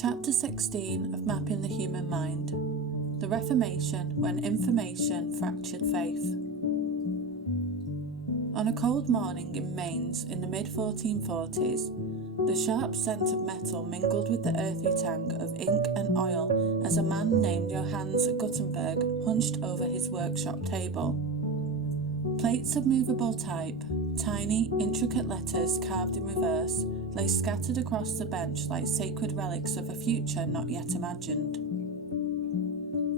Chapter 16 of Mapping the Human Mind. The Reformation when Information Fractured Faith. On a cold morning in Mainz in the mid-1440s, the sharp scent of metal mingled with the earthy tang of ink and oil as a man named Johannes Gutenberg hunched over his workshop table. Plates of movable type, tiny, intricate letters carved in reverse, lay scattered across the bench like sacred relics of a future not yet imagined.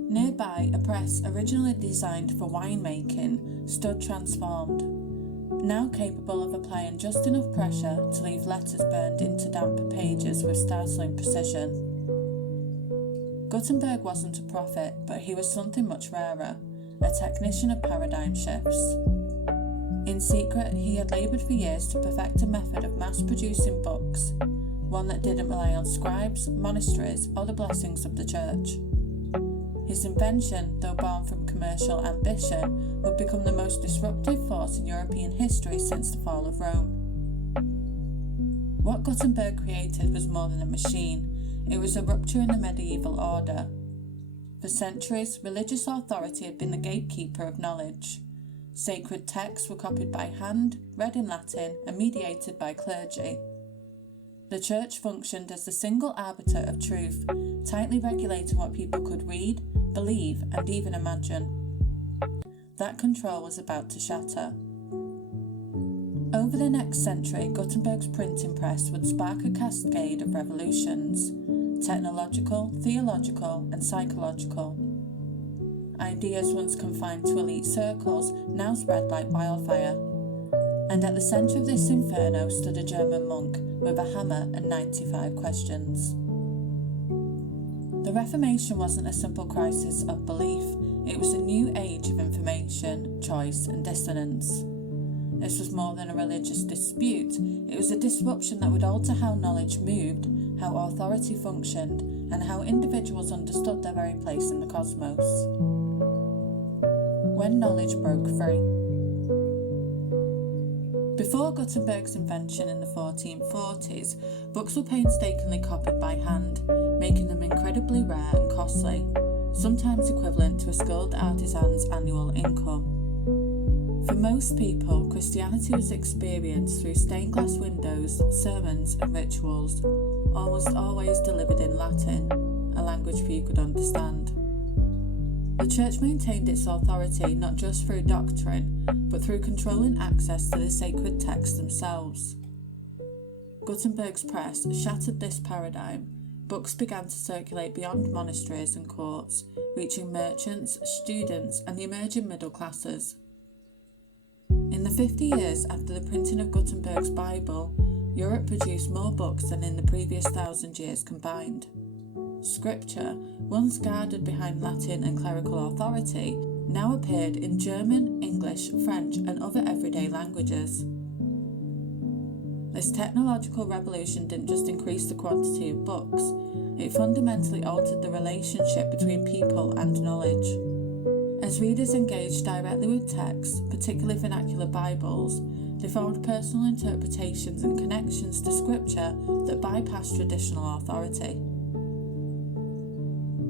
Nearby, a press originally designed for winemaking stood transformed, now capable of applying just enough pressure to leave letters burned into damp pages with startling precision. Gutenberg wasn't a prophet, but he was something much rarer, a technician of paradigm shifts. In secret, he had laboured for years to perfect a method of mass-producing books, one that didn't rely on scribes, monasteries, or the blessings of the church. His invention, though born from commercial ambition, would become the most disruptive force in European history since the fall of Rome. What Gutenberg created was more than a machine. It was a rupture in the medieval order. For centuries, religious authority had been the gatekeeper of knowledge. Sacred texts were copied by hand, read in Latin, and mediated by clergy. The church functioned as the single arbiter of truth, tightly regulating what people could read, believe, and even imagine. That control was about to shatter. Over the next century, Gutenberg's printing press would spark a cascade of revolutions: technological, theological, and psychological. Ideas once confined to elite circles now spread like wildfire. And at the centre of this inferno stood a German monk with a hammer and 95 questions. The Reformation wasn't a simple crisis of belief, it was a new age of information, choice, and dissonance. This was more than a religious dispute, it was a disruption that would alter how knowledge moved, how authority functioned, and how individuals understood their very place in the cosmos. When knowledge broke free. Before Gutenberg's invention in the 1440s, books were painstakingly copied by hand, making them incredibly rare and costly, sometimes equivalent to a skilled artisan's annual income. For most people, Christianity was experienced through stained glass windows, sermons, and rituals, almost always delivered in Latin, a language few could understand. The church maintained its authority not just through doctrine, but through controlling access to the sacred texts themselves. Gutenberg's press shattered this paradigm. Books began to circulate beyond monasteries and courts, reaching merchants, students, and the emerging middle classes. In the 50 years after the printing of Gutenberg's Bible, Europe produced more books than in the previous 1,000 years combined. Scripture, once guarded behind Latin and clerical authority, now appeared in German, English, French, and other everyday languages. This technological revolution didn't just increase the quantity of books, it fundamentally altered the relationship between people and knowledge. As readers engaged directly with texts, particularly vernacular Bibles, they formed personal interpretations and connections to Scripture that bypassed traditional authority.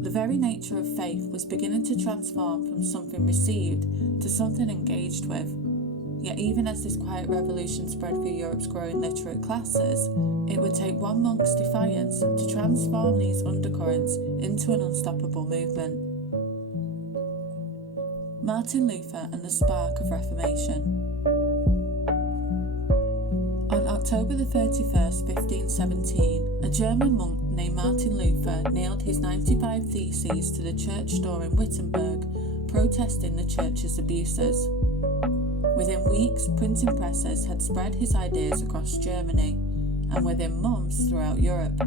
The very nature of faith was beginning to transform from something received to something engaged with. Yet even as this quiet revolution spread through Europe's growing literate classes, it would take one monk's defiance to transform these undercurrents into an unstoppable movement. Martin Luther and the Spark of Reformation. On October the 31st, 1517, a German monk named Martin Luther nailed his 95 Theses to the church door in Wittenberg, protesting the church's abuses. Within weeks, printing presses had spread his ideas across Germany, and within months throughout Europe.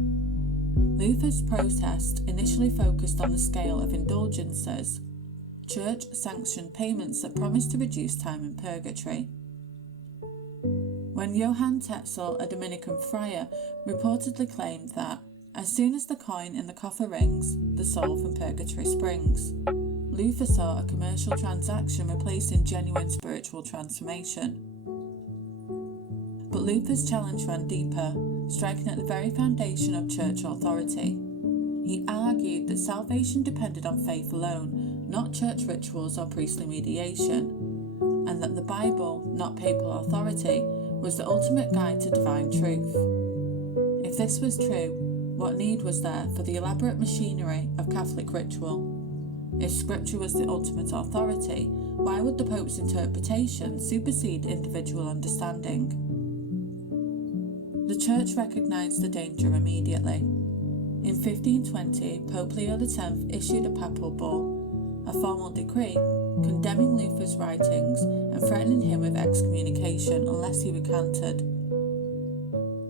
Luther's protest initially focused on the scale of indulgences, church-sanctioned payments that promised to reduce time in purgatory. When Johann Tetzel, a Dominican friar, reportedly claimed that, as soon as the coin in the coffer rings, the soul from purgatory springs, Luther saw a commercial transaction replacing genuine spiritual transformation. But Luther's challenge ran deeper, striking at the very foundation of church authority. He argued that salvation depended on faith alone, not church rituals or priestly mediation, and that the Bible, not papal authority, was the ultimate guide to divine truth. If this was true, what need was there for the elaborate machinery of Catholic ritual? If Scripture was the ultimate authority, why would the Pope's interpretation supersede individual understanding? The Church recognised the danger immediately. In 1520, Pope Leo X issued a papal bull, a formal decree condemning Luther's writings and threatening him with excommunication unless he recanted.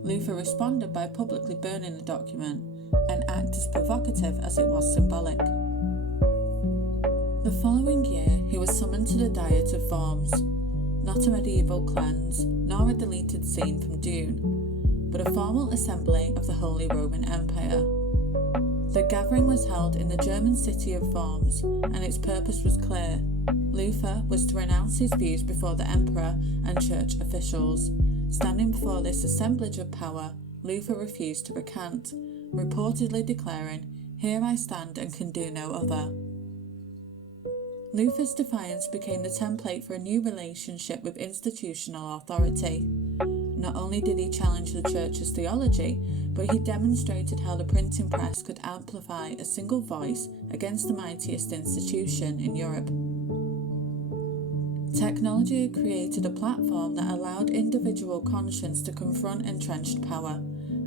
Luther responded by publicly burning the document, an act as provocative as it was symbolic. The following year, he was summoned to the Diet of Worms, not a medieval cleanse, nor a deleted scene from Dune, but a formal assembly of the Holy Roman Empire. The gathering was held in the German city of Worms, and its purpose was clear. Luther was to renounce his views before the emperor and church officials. Standing before this assemblage of power, Luther refused to recant, reportedly declaring, "Here I stand and can do no other." Luther's defiance became the template for a new relationship with institutional authority. Not only did he challenge the Church's theology, but he demonstrated how the printing press could amplify a single voice against the mightiest institution in Europe. Technology had created a platform that allowed individual conscience to confront entrenched power,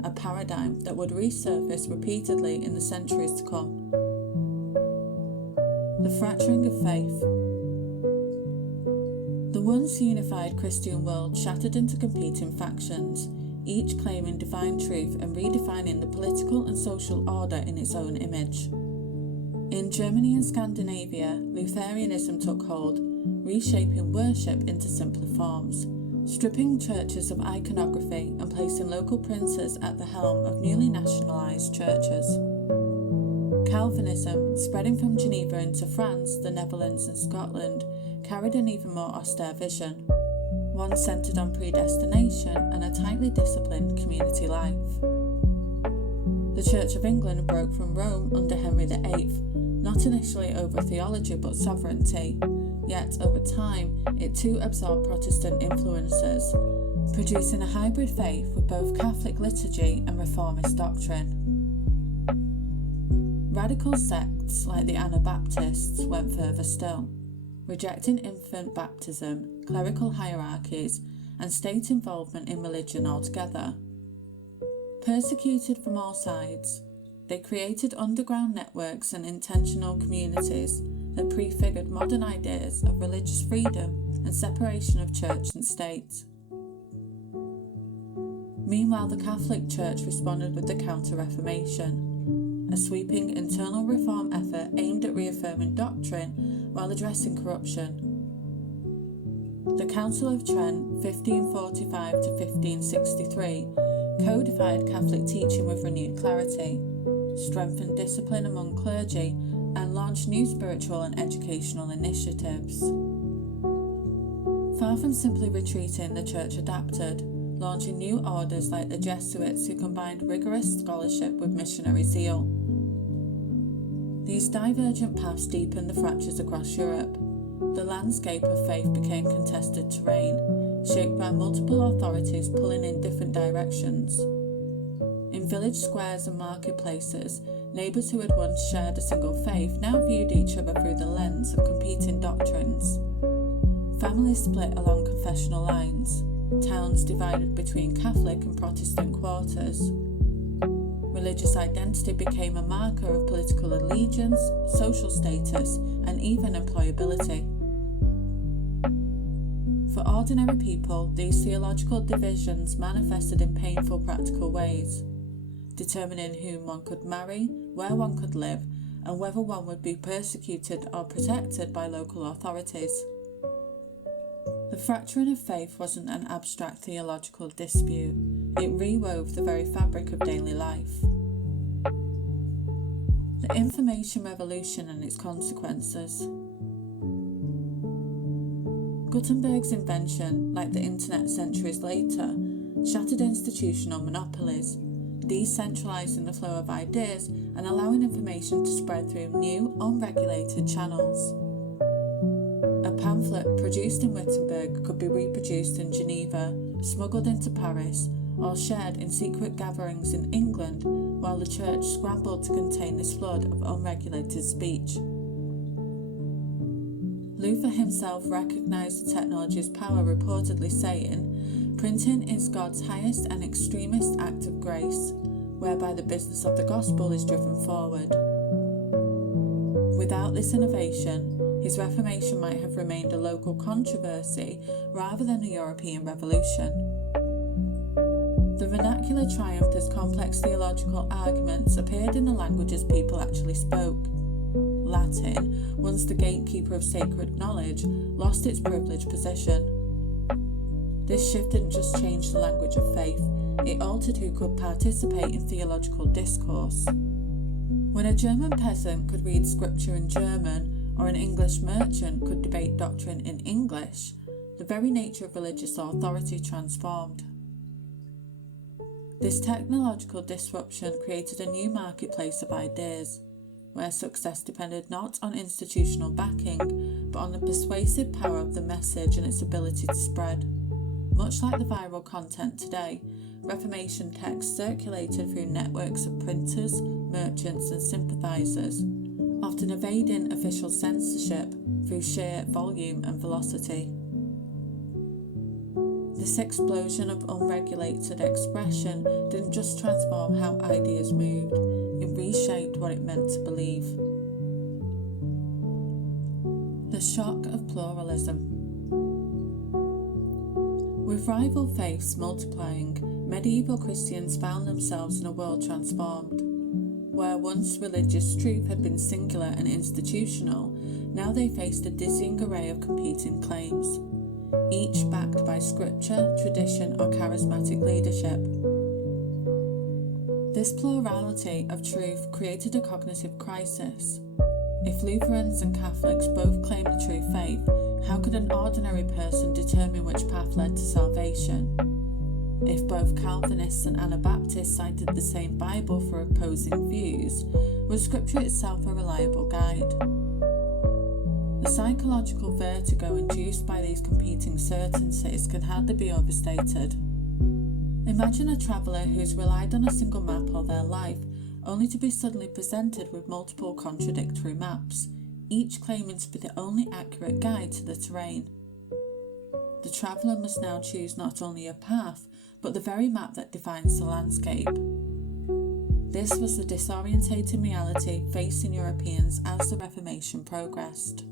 a paradigm that would resurface repeatedly in the centuries to come. The fracturing of faith. The once unified Christian world shattered into competing factions, each claiming divine truth and redefining the political and social order in its own image. In Germany and Scandinavia, Lutheranism took hold, reshaping worship into simpler forms, stripping churches of iconography and placing local princes at the helm of newly nationalised churches. Calvinism, spreading from Geneva into France, the Netherlands and Scotland, carried an even more austere vision, one centred on predestination and a tightly disciplined community life. The Church of England broke from Rome under Henry VIII, not initially over theology but sovereignty, yet over time it too absorbed Protestant influences, producing a hybrid faith with both Catholic liturgy and reformist doctrine. Radical sects like the Anabaptists went further still, rejecting infant baptism, clerical hierarchies, and state involvement in religion altogether. Persecuted from all sides, they created underground networks and intentional communities that prefigured modern ideas of religious freedom and separation of church and state. Meanwhile, the Catholic Church responded with the Counter-Reformation, a sweeping internal reform effort aimed at reaffirming doctrine while addressing corruption. The Council of Trent, 1545 to 1563, codified Catholic teaching with renewed clarity, strengthened discipline among clergy, and launched new spiritual and educational initiatives. Far from simply retreating, the Church adapted, launching new orders like the Jesuits who combined rigorous scholarship with missionary zeal. These divergent paths deepened the fractures across Europe. The landscape of faith became contested terrain, shaped by multiple authorities pulling in different directions. In village squares and marketplaces, neighbours who had once shared a single faith now viewed each other through the lens of competing doctrines. Families split along confessional lines, towns divided between Catholic and Protestant quarters. Religious identity became a marker of political allegiance, social status, and even employability. For ordinary people, these theological divisions manifested in painful practical ways, determining whom one could marry, where one could live, and whether one would be persecuted or protected by local authorities. The fracturing of faith wasn't an abstract theological dispute, it rewove the very fabric of daily life. The information revolution and its consequences. Gutenberg's invention, like the internet centuries later, shattered institutional monopolies, decentralising the flow of ideas and allowing information to spread through new, unregulated channels. A pamphlet produced in Wittenberg could be reproduced in Geneva, smuggled into Paris, or shared in secret gatherings in England while the church scrambled to contain this flood of unregulated speech. Luther himself recognised the technology's power, reportedly saying, "Printing is God's highest and extremist act of grace, whereby the business of the gospel is driven forward." Without this innovation, his Reformation might have remained a local controversy rather than a European revolution. The vernacular triumphed as complex theological arguments appeared in the languages people actually spoke. Latin, once the gatekeeper of sacred knowledge, lost its privileged position. This shift didn't just change the language of faith, it altered who could participate in theological discourse. When a German peasant could read scripture in German, or an English merchant could debate doctrine in English, the very nature of religious authority transformed. This technological disruption created a new marketplace of ideas, where success depended not on institutional backing, but on the persuasive power of the message and its ability to spread. Much like the viral content today, Reformation texts circulated through networks of printers, merchants, and sympathisers, often evading official censorship through sheer volume and velocity. This explosion of unregulated expression didn't just transform how ideas moved, it reshaped what it meant to believe. The shock of pluralism. With rival faiths multiplying, medieval Christians found themselves in a world transformed. Where once religious truth had been singular and institutional, now they faced a dizzying array of competing claims, each backed by scripture, tradition, or charismatic leadership. This plurality of truth created a cognitive crisis. If Lutherans and Catholics both claimed the true faith, how could an ordinary person determine which path led to salvation? If both Calvinists and Anabaptists cited the same Bible for opposing views, was Scripture itself a reliable guide? The psychological vertigo induced by these competing certainties can hardly be overstated. Imagine a traveller who's relied on a single map all their life, only to be suddenly presented with multiple contradictory maps, each claiming to be the only accurate guide to the terrain. The traveller must now choose not only a path, but the very map that defines the landscape. This was the disorientating reality facing Europeans as the Reformation progressed.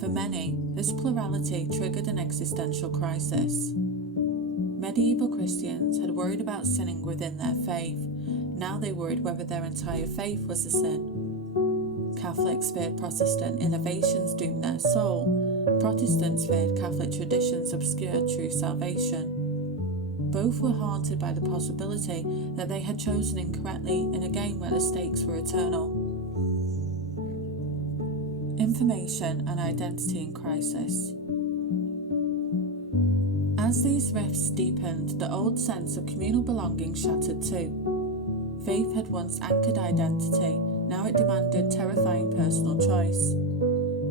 For many, this plurality triggered an existential crisis. Medieval Christians had worried about sinning within their faith. Now they worried whether their entire faith was a sin. Catholics feared Protestant innovations doomed their soul. Protestants feared Catholic traditions obscured true salvation. Both were haunted by the possibility that they had chosen incorrectly in a game where the stakes were eternal. Information and identity in crisis. As these rifts deepened, the old sense of communal belonging shattered too. Faith had once anchored identity, now it demanded terrifying personal choice.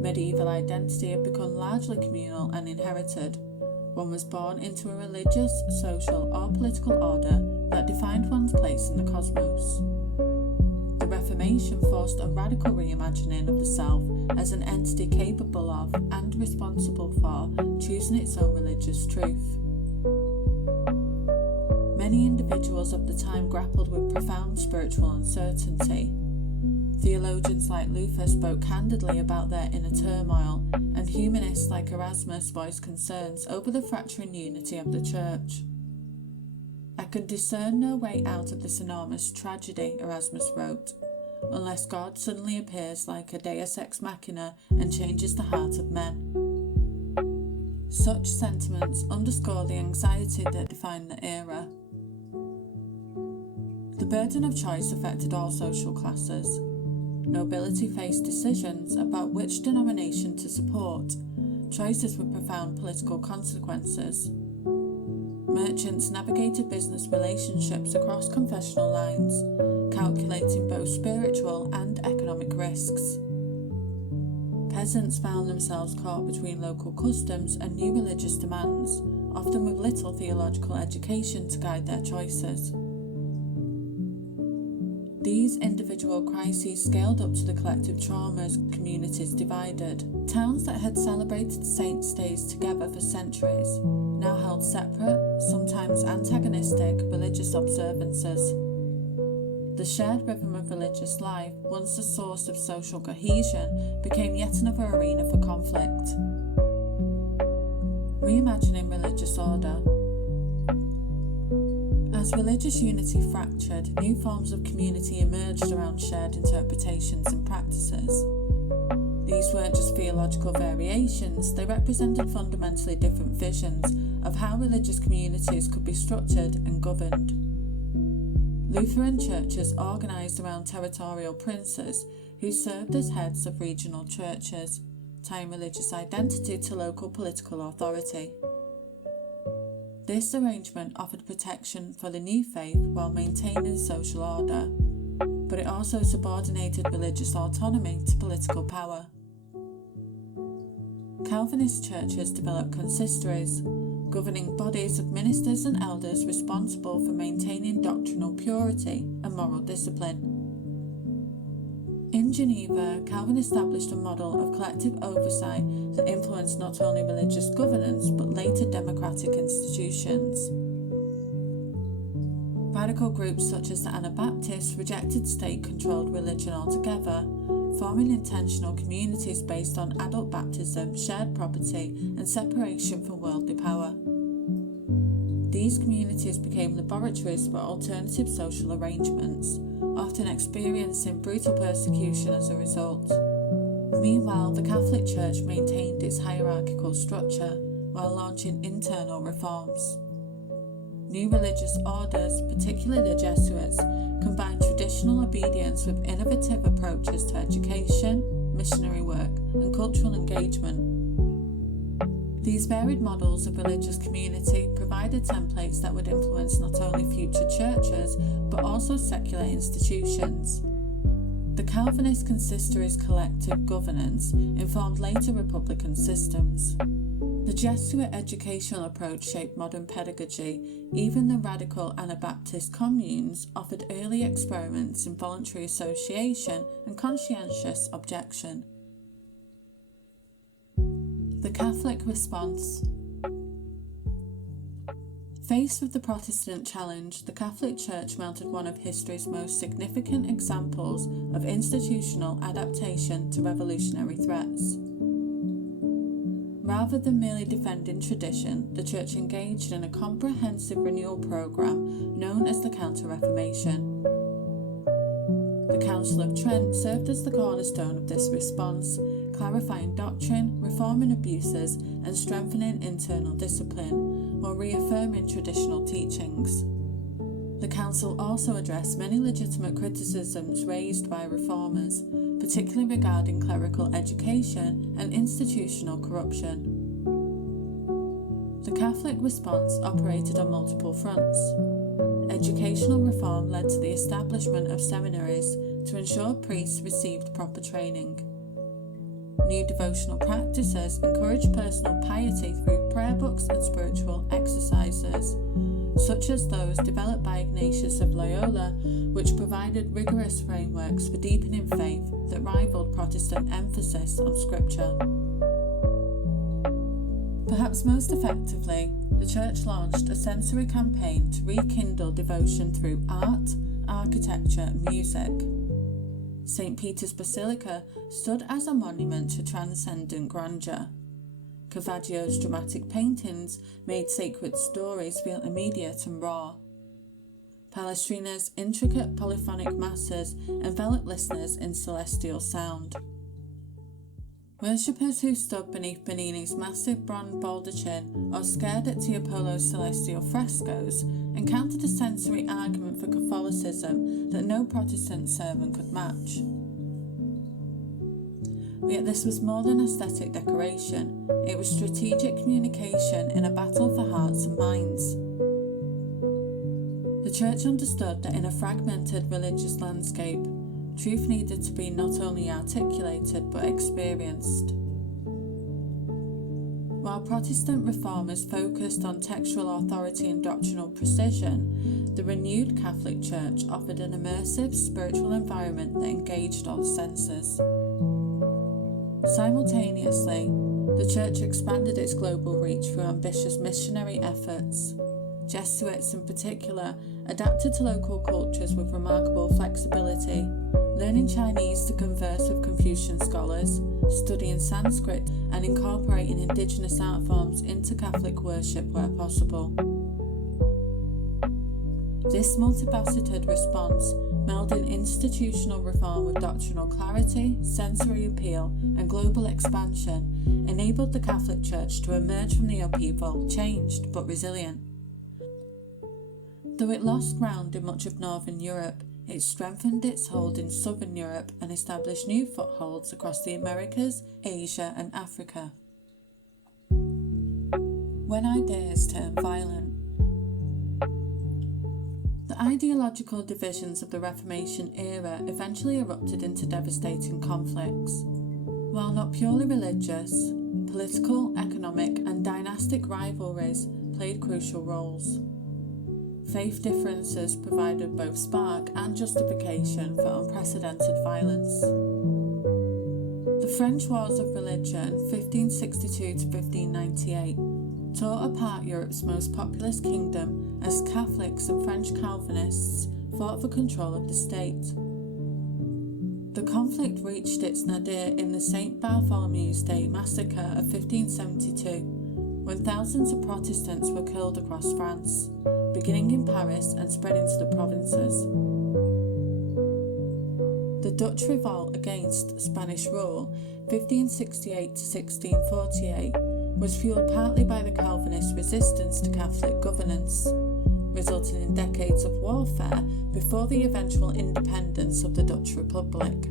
Medieval identity had become largely communal and inherited. One was born into a religious, social, or political order that defined one's place in the cosmos. The Reformation forced a radical reimagining of the self as an entity capable of and responsible for choosing its own religious truth. Many individuals of the time grappled with profound spiritual uncertainty. Theologians like Luther spoke candidly about their inner turmoil, and humanists like Erasmus voiced concerns over the fracturing unity of the Church. "I could discern no way out of this enormous tragedy," Erasmus wrote, "unless God suddenly appears like a deus ex machina and changes the heart of men." Such sentiments underscore the anxiety that defined the era. The burden of choice affected all social classes. Nobility faced decisions about which denomination to support, choices with profound political consequences. merchants navigated business relationships across confessional lines, calculating both spiritual and economic risks. Peasants found themselves caught between local customs and new religious demands, often with little theological education to guide their choices. These individual crises scaled up to the collective trauma as communities divided. Towns that had celebrated saints' days together for centuries now held separate, sometimes antagonistic, religious observances. The shared rhythm of religious life, once a source of social cohesion, became yet another arena for conflict. Reimagining religious order. As religious unity fractured, new forms of community emerged around shared interpretations and practices. These weren't just theological variations, they represented fundamentally different visions of how religious communities could be structured and governed. Lutheran churches organised around territorial princes who served as heads of regional churches, tying religious identity to local political authority. This arrangement offered protection for the new faith while maintaining social order, but it also subordinated religious autonomy to political power. Calvinist churches developed consistories, governing bodies of ministers and elders responsible for maintaining doctrinal purity and moral discipline. In Geneva, Calvin established a model of collective oversight that influenced not only religious governance but later democratic institutions. Radical groups such as the Anabaptists rejected state-controlled religion altogether, forming intentional communities based on adult baptism, shared property, and separation from worldly power. These communities became laboratories for alternative social arrangements, often experiencing brutal persecution as a result. Meanwhile, the Catholic Church maintained its hierarchical structure while launching internal reforms. New religious orders, particularly the Jesuits, combined traditional obedience with innovative approaches to education, missionary work, and cultural engagement. These varied models of religious community provided templates that would influence not only future churches, but also secular institutions. The Calvinist consistory's collective governance informed later republican systems. The Jesuit educational approach shaped modern pedagogy. Even the radical Anabaptist communes offered early experiments in voluntary association and conscientious objection. The Catholic response. Faced with the Protestant challenge, the Catholic Church mounted one of history's most significant examples of institutional adaptation to revolutionary threats. Rather than merely defending tradition, the Church engaged in a comprehensive renewal program known as the Counter-Reformation. The Council of Trent served as the cornerstone of this response, clarifying doctrine, reforming abuses, and strengthening internal discipline, while reaffirming traditional teachings. The Council also addressed many legitimate criticisms raised by reformers, particularly regarding clerical education and institutional corruption. The Catholic response operated on multiple fronts. Educational reform led to the establishment of seminaries to ensure priests received proper training. New devotional practices encouraged personal piety through prayer books and spiritual exercises, such as those developed by Ignatius of Loyola, which provided rigorous frameworks for deepening faith that rivaled Protestant emphasis on Scripture. Perhaps most effectively, the Church launched a sensory campaign to rekindle devotion through art, architecture, and music. St. Peter's Basilica stood as a monument to transcendent grandeur. Caravaggio's dramatic paintings made sacred stories feel immediate and raw. Palestrina's intricate polyphonic masses enveloped listeners in celestial sound. Worshippers who stood beneath Bernini's massive bronze baldachin or stared at Tiepolo's celestial frescoes encountered a sensory argument for Catholicism that no Protestant sermon could match. Yet this was more than aesthetic decoration, it was strategic communication in a battle for hearts and minds. The Church understood that in a fragmented religious landscape, truth needed to be not only articulated but experienced. While Protestant reformers focused on textual authority and doctrinal precision, the renewed Catholic Church offered an immersive spiritual environment that engaged all senses. Simultaneously, the Church expanded its global reach through ambitious missionary efforts. Jesuits, in particular, adapted to local cultures with remarkable flexibility, learning Chinese to converse with Confucian scholars, studying Sanskrit, and incorporating indigenous art forms into Catholic worship where possible. This multifaceted response, melding institutional reform with doctrinal clarity, sensory appeal, and global expansion, enabled the Catholic Church to emerge from the upheaval changed but resilient. Though it lost ground in much of Northern Europe, it strengthened its hold in Southern Europe and established new footholds across the Americas, Asia, and Africa. When ideas turn violent. The ideological divisions of the Reformation era eventually erupted into devastating conflicts. While not purely religious, political, economic, and dynastic rivalries played crucial roles. Faith differences provided both spark and justification for unprecedented violence. The French Wars of Religion, 1562 to 1598, tore apart Europe's most populous kingdom as Catholics and French Calvinists fought for control of the state. The conflict reached its nadir in the St. Bartholomew's Day massacre of 1572, when thousands of Protestants were killed across France, beginning in Paris and spreading to the provinces. The Dutch revolt against Spanish rule, 1568 to 1648, was fueled partly by the Calvinist resistance to Catholic governance, resulting in decades of warfare before the eventual independence of the Dutch Republic.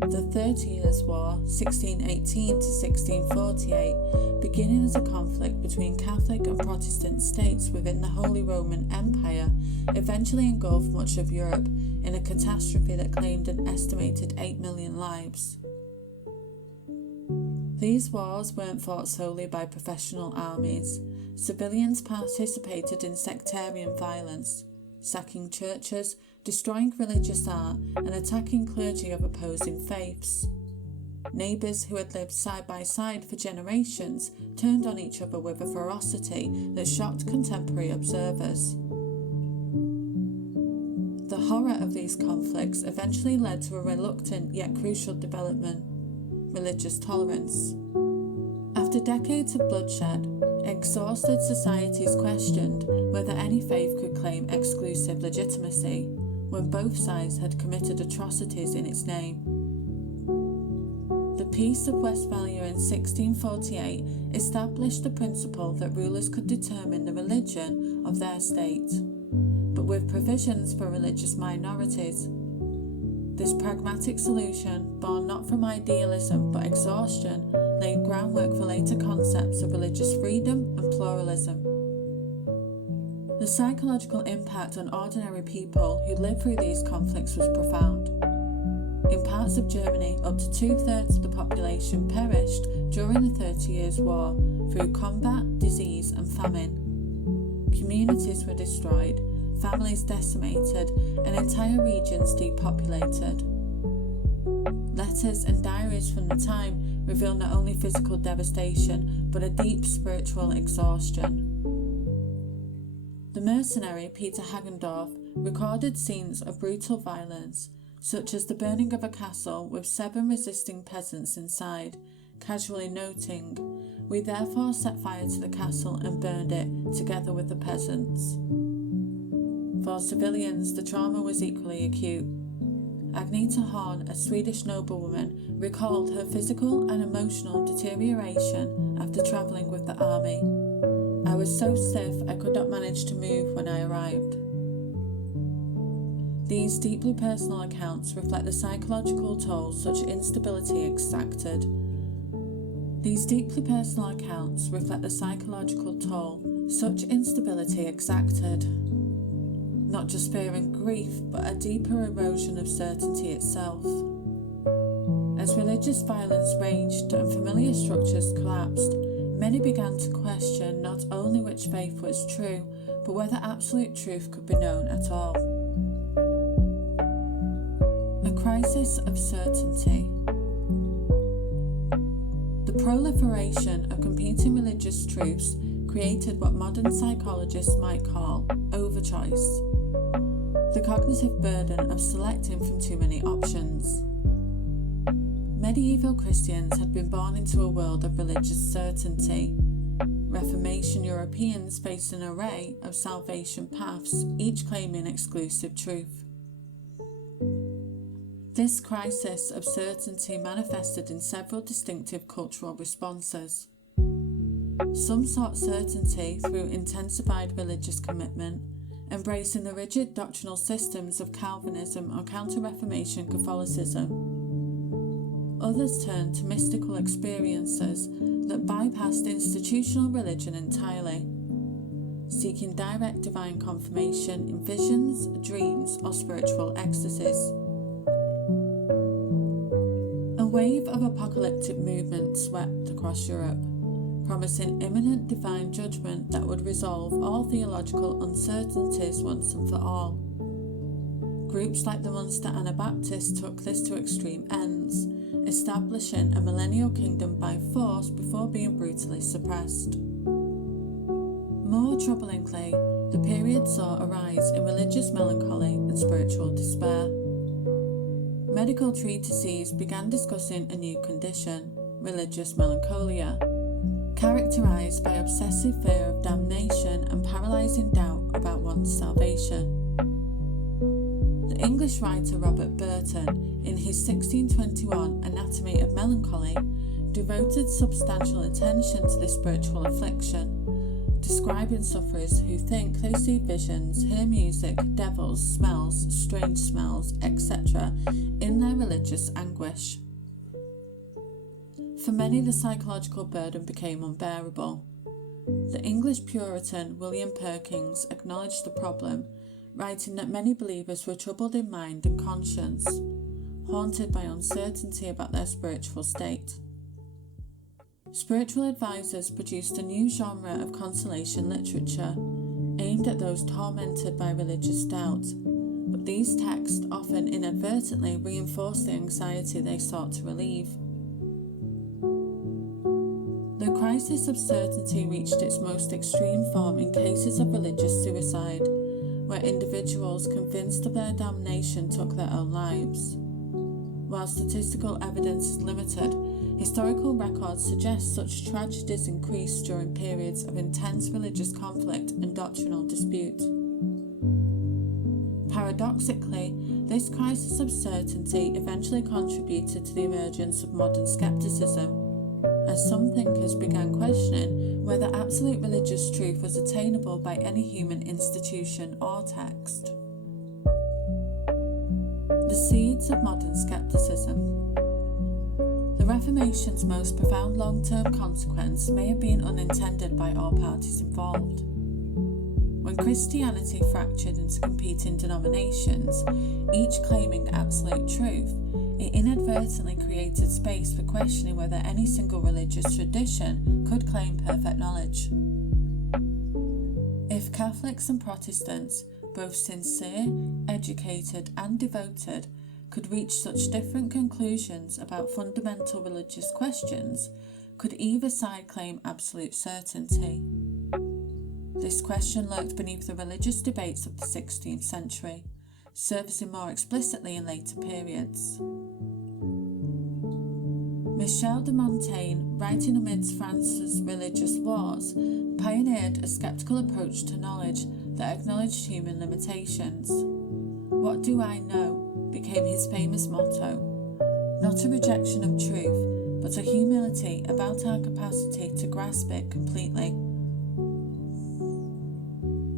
The 30 Years' War, 1618 to 1648, beginning as a conflict between Catholic and Protestant states within the Holy Roman Empire, eventually engulfed much of Europe in a catastrophe that claimed an estimated 8 million lives. These wars weren't fought solely by professional armies. Civilians participated in sectarian violence, sacking churches, destroying religious art, and attacking clergy of opposing faiths. Neighbours who had lived side by side for generations turned on each other with a ferocity that shocked contemporary observers. The horror of these conflicts eventually led to a reluctant yet crucial development: religious tolerance. After decades of bloodshed, exhausted societies questioned whether any faith could claim exclusive legitimacy when both sides had committed atrocities in its name. The Peace of Westphalia in 1648 established the principle that rulers could determine the religion of their state, but with provisions for religious minorities. This pragmatic solution, born not from idealism but exhaustion, laid groundwork for later concepts of religious freedom and pluralism. The psychological impact on ordinary people who lived through these conflicts was profound. In parts of Germany, up to 2/3 of the population perished during the 30 Years' War through combat, disease, and famine. Communities were destroyed, families decimated, and entire regions depopulated. Letters and diaries from the time reveal not only physical devastation, but a deep spiritual exhaustion. The mercenary Peter Hagendorf recorded scenes of brutal violence, such as the burning of a castle with 7 resisting peasants inside, casually noting, "We therefore set fire to the castle and burned it, together with the peasants." For civilians, the trauma was equally acute. Agneta Horn, a Swedish noblewoman, recalled her physical and emotional deterioration after travelling with the army. "I was so stiff I could not manage to move when I arrived." These deeply personal accounts reflect the psychological toll such instability exacted. not just fear and grief, but a deeper erosion of certainty itself. As religious violence raged and familiar structures collapsed, many began to question not only which faith was true, but whether absolute truth could be known at all. A crisis of certainty. The proliferation of competing religious truths created what modern psychologists might call overchoice, the cognitive burden of selecting from too many options. Medieval Christians had been born into a world of religious certainty. Reformation Europeans faced an array of salvation paths, each claiming exclusive truth. This crisis of certainty manifested in several distinctive cultural responses. Some sought certainty through intensified religious commitment, embracing the rigid doctrinal systems of Calvinism or Counter-Reformation Catholicism. Others turned to mystical experiences that bypassed institutional religion entirely, seeking direct divine confirmation in visions, dreams, or spiritual ecstasies. A wave of apocalyptic movement swept across Europe, promising imminent divine judgment that would resolve all theological uncertainties once and for all. Groups like the Munster Anabaptists took this to extreme ends, establishing a millennial kingdom by force before being brutally suppressed. More troublingly, the period saw a rise in religious melancholy and spiritual despair. Medical treatises began discussing a new condition, religious melancholia, characterized by obsessive fear of damnation and paralyzing doubt about one's salvation. The English writer Robert Burton, in his 1621 Anatomy of Melancholy, devoted substantial attention to this spiritual affliction, describing sufferers who think they see visions, hear music, devils, smells, strange smells, etc. in their religious anguish. For many, the psychological burden became unbearable. The English Puritan William Perkins acknowledged the problem, writing that many believers were troubled in mind and conscience, haunted by uncertainty about their spiritual state. Spiritual advisors produced a new genre of consolation literature, aimed at those tormented by religious doubt, but these texts often inadvertently reinforced the anxiety they sought to relieve. The crisis of certainty reached its most extreme form in cases of religious suicide, where individuals convinced of their damnation took their own lives. While statistical evidence is limited, historical records suggest such tragedies increased during periods of intense religious conflict and doctrinal dispute. Paradoxically, this crisis of certainty eventually contributed to the emergence of modern skepticism, as some thinkers began questioning whether absolute religious truth was attainable by any human institution or text. The seeds of modern skepticism. The Reformation's most profound long-term consequence may have been unintended by all parties involved. When Christianity fractured into competing denominations, each claiming absolute truth, it inadvertently created space for questioning whether any single religious tradition could claim perfect knowledge. If Catholics and Protestants, both sincere, educated, and devoted, could reach such different conclusions about fundamental religious questions, could either side claim absolute certainty? This question lurked beneath the religious debates of the 16th century, surfacing more explicitly in later periods. Michel de Montaigne, writing amidst France's religious wars, pioneered a sceptical approach to knowledge that acknowledged human limitations. "What do I know?" became his famous motto, not a rejection of truth, but a humility about our capacity to grasp it completely.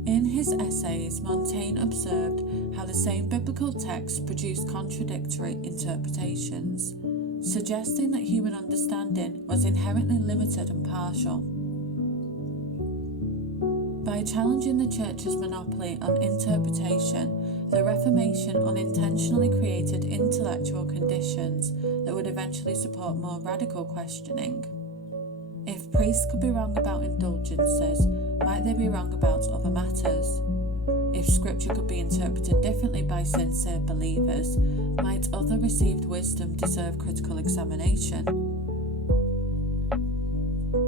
In his essays, Montaigne observed how the same biblical texts produced contradictory interpretations, suggesting that human understanding was inherently limited and partial. By challenging the Church's monopoly on interpretation, the Reformation unintentionally created intellectual conditions that would eventually support more radical questioning. If priests could be wrong about indulgences, might they be wrong about other matters? If Scripture could be interpreted differently by sincere believers, might other received wisdom deserve critical examination?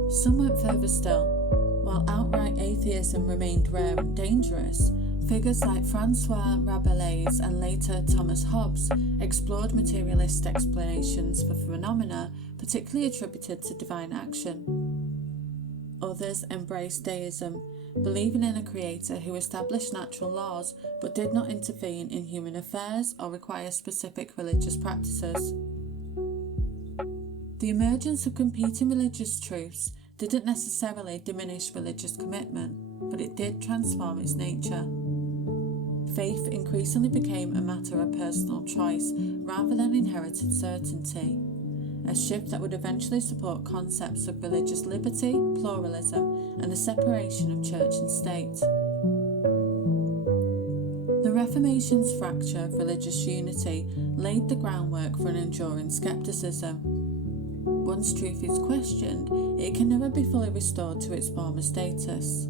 Some went further still. While outright atheism remained rare and dangerous, figures like Francois Rabelais and later Thomas Hobbes explored materialist explanations for phenomena particularly attributed to divine action. Others embraced deism, believing in a creator who established natural laws but did not intervene in human affairs or require specific religious practices. The emergence of competing religious truths didn't necessarily diminish religious commitment, but it did transform its nature. Faith increasingly became a matter of personal choice rather than inherited certainty, a shift that would eventually support concepts of religious liberty, pluralism, and the separation of church and state. The Reformation's fracture of religious unity laid the groundwork for an enduring skepticism. Once truth is questioned, it can never be fully restored to its former status.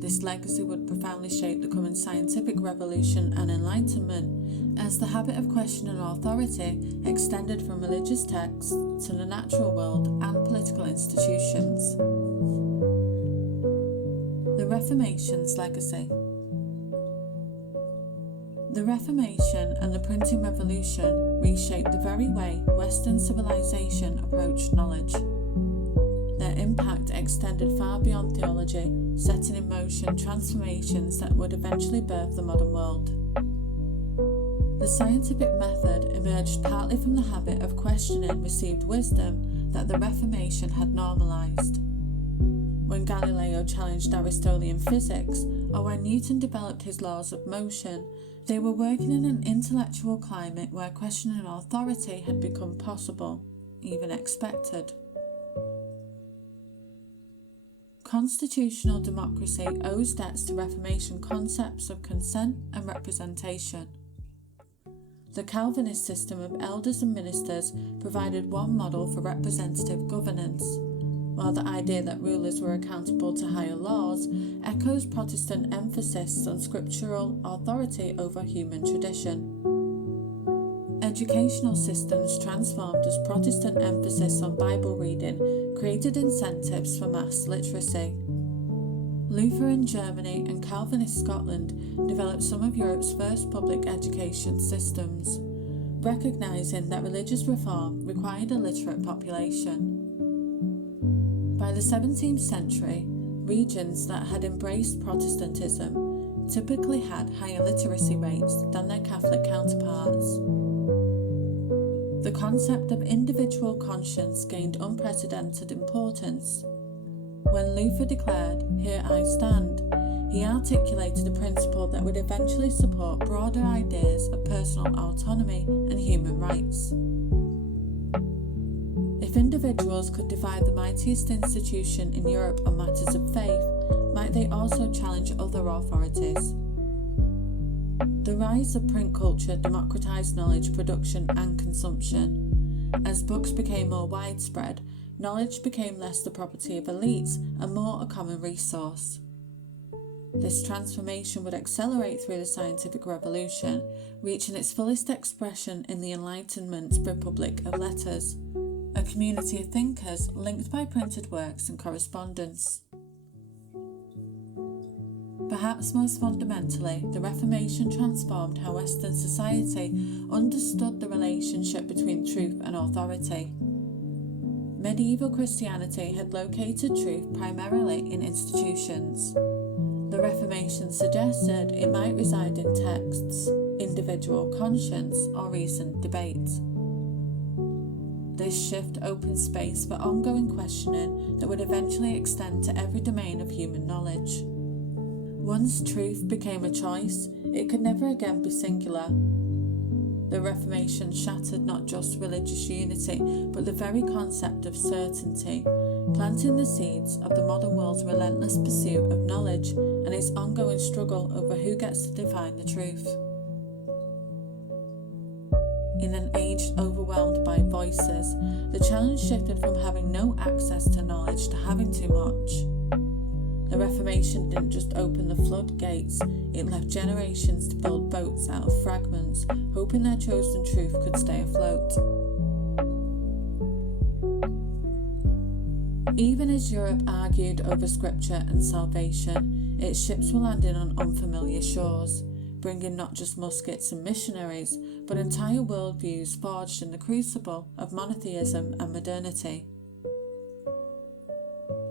This legacy would profoundly shape the coming scientific revolution and enlightenment, as the habit of questioning authority extended from religious texts to the natural world and political institutions. The Reformation's legacy. The Reformation and the printing revolution reshaped the very way Western civilization approached knowledge. Their impact extended far beyond theology, setting in motion transformations that would eventually birth the modern world. The scientific method emerged partly from the habit of questioning received wisdom that the Reformation had normalized. When Galileo challenged Aristotelian physics, or when Newton developed his laws of motion, they were working in an intellectual climate where questioning authority had become possible, even expected. Constitutional democracy owes debts to Reformation concepts of consent and representation. The Calvinist system of elders and ministers provided one model for representative governance, while the idea that rulers were accountable to higher laws echoes Protestant emphasis on scriptural authority over human tradition. Educational systems transformed as Protestant emphasis on Bible reading created incentives for mass literacy. Lutheran Germany and Calvinist Scotland developed some of Europe's first public education systems, recognising that religious reform required a literate population. By the 17th century, regions that had embraced Protestantism typically had higher literacy rates than their Catholic counterparts. The concept of individual conscience gained unprecedented importance. When Luther declared, "Here I stand," he articulated a principle that would eventually support broader ideas of personal autonomy and human rights. If individuals could defy the mightiest institution in Europe on matters of faith, might they also challenge other authorities? The rise of print culture democratized knowledge production and consumption. As books became more widespread, knowledge became less the property of elites and more a common resource. This transformation would accelerate through the scientific revolution, reaching its fullest expression in the Enlightenment Republic of Letters, a community of thinkers linked by printed works and correspondence. Perhaps most fundamentally, the Reformation transformed how Western society understood the relationship between truth and authority. Medieval Christianity had located truth primarily in institutions. The Reformation suggested it might reside in texts, individual conscience, or recent debate. This shift opened space for ongoing questioning that would eventually extend to every domain of human knowledge. Once truth became a choice, it could never again be singular. The Reformation shattered not just religious unity, but the very concept of certainty, planting the seeds of the modern world's relentless pursuit of knowledge and its ongoing struggle over who gets to define the truth. In an age overwhelmed by voices, the challenge shifted from having no access to knowledge to having too much. The Reformation didn't just open the floodgates, it left generations to build boats out of fragments, hoping their chosen truth could stay afloat. Even as Europe argued over scripture and salvation, its ships were landing on unfamiliar shores, bringing not just muskets and missionaries, but entire worldviews forged in the crucible of monotheism and modernity.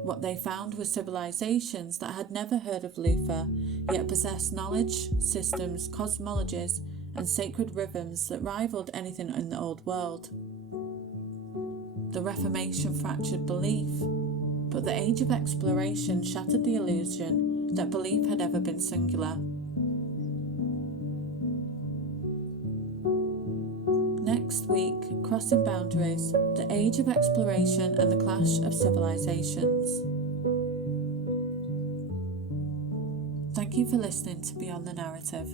What they found were civilizations that had never heard of Luther, yet possessed knowledge, systems, cosmologies, and sacred rhythms that rivaled anything in the old world. The Reformation fractured belief, but the age of exploration shattered the illusion that belief had ever been singular. Next week, Crossing Boundaries, the Age of Exploration and the Clash of Civilizations. Thank you for listening to Beyond the Narrative.